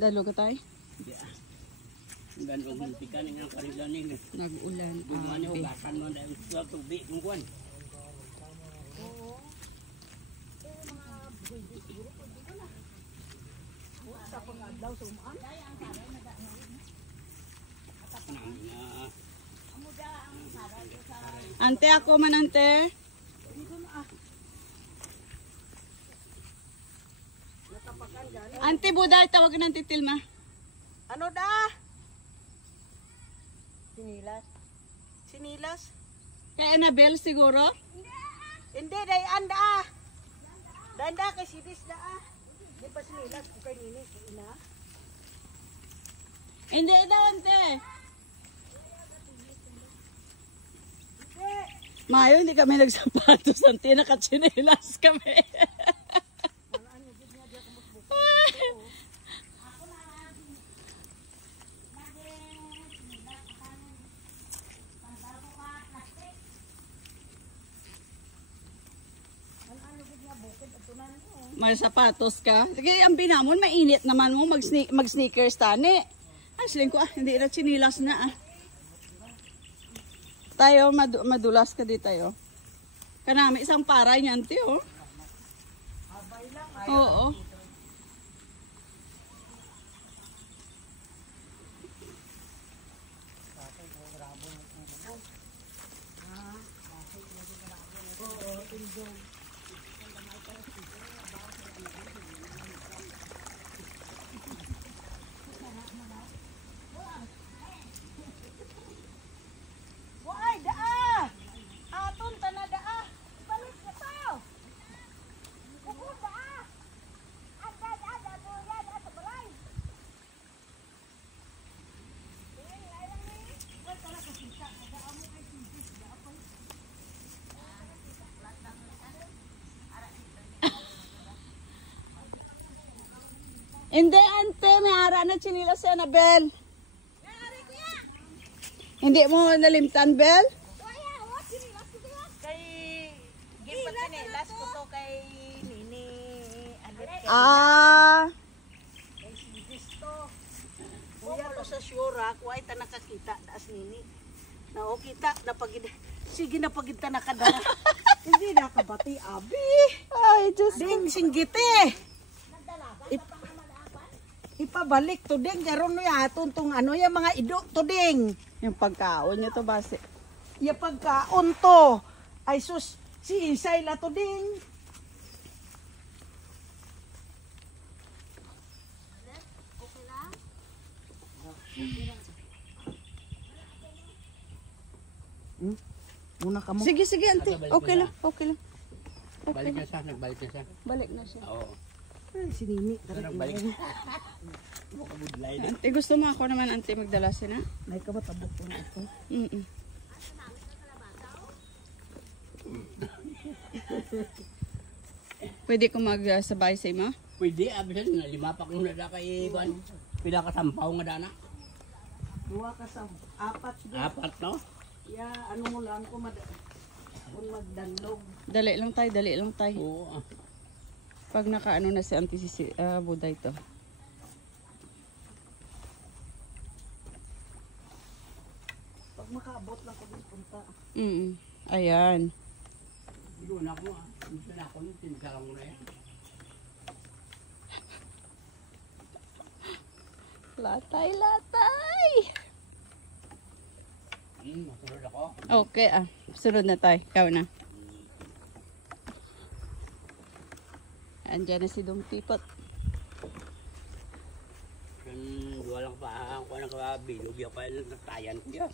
Dalo ka tayo? Nag-ulan. Ante, ako man ante. Ante Buday, tawagan ng titilma. Ano da? Sinilas. Sinilas? Kay Annabel siguro? Hindi, dayan da. Dayan da, kay sidis da. Di ba sinilas ko kay nini? Ina? Hindi daw ante. Mayo, hindi kami nagsapatos. Ante, nakatsinelas kami. May sapatos ka. Sige, ang binamon, mainit naman mo. Mag-sneakers tani. Asling ko, hindi na chinilas na ah. Tayo, madulas ka di tayo. Kanami isang para niyan, tiyo. Oo. Hindi, ante, may ara na chinilas si Annabel. Hindi mo nalimtan, Bel? Kay gimpat sinilas ko to kay nini. Ah. Kay sidis to. Kuya to sa syura, kuway ta nakakita daas nini. Na o kita, napagid. Sige na pagid ta nakadara. Hindi nakabati, abi. Ay, Diyos. Ding singgite. Ipabalik to ding karon no yaton tong ano yung mga ido to ding. Yung pagkaon nyo to base. Ya pagkaon to. Ay sus, si Isay la to ding. Muna ka mo. Sige, sige, ante. Okay lang, okay lang. Balik na siya, nagbalik na siya. Balik na siya. Oo. Ay, si Nini. Nagbalik. Makabudlay na. Ante, gusto mo ako naman, ante, magdala sina? May kabatabok ko na ito. Pwede ko magsabay sa imo? Pwede, abisan na limapak nung nada kay Juan. Pila ka sampaw nga dana. Duwa ka sa apat. Apat, no? Ya, ano mo lang kung magdanlog. Dali lang tayo, dali lang tayo. Oo. Pag nakaano na si Auntie Buday to. Pag makaabot lang ko din punta. Ayan. Doon ako ah. Doon ako yung tinagalang mo na yan. Latay, latay! Masunod ako. Okay ah. Sunod na tayo. Ikaw na. Andiyan na si Dong Pipot. Dua lang pa ako ng bilog. Yung pa yung natayan ko yun.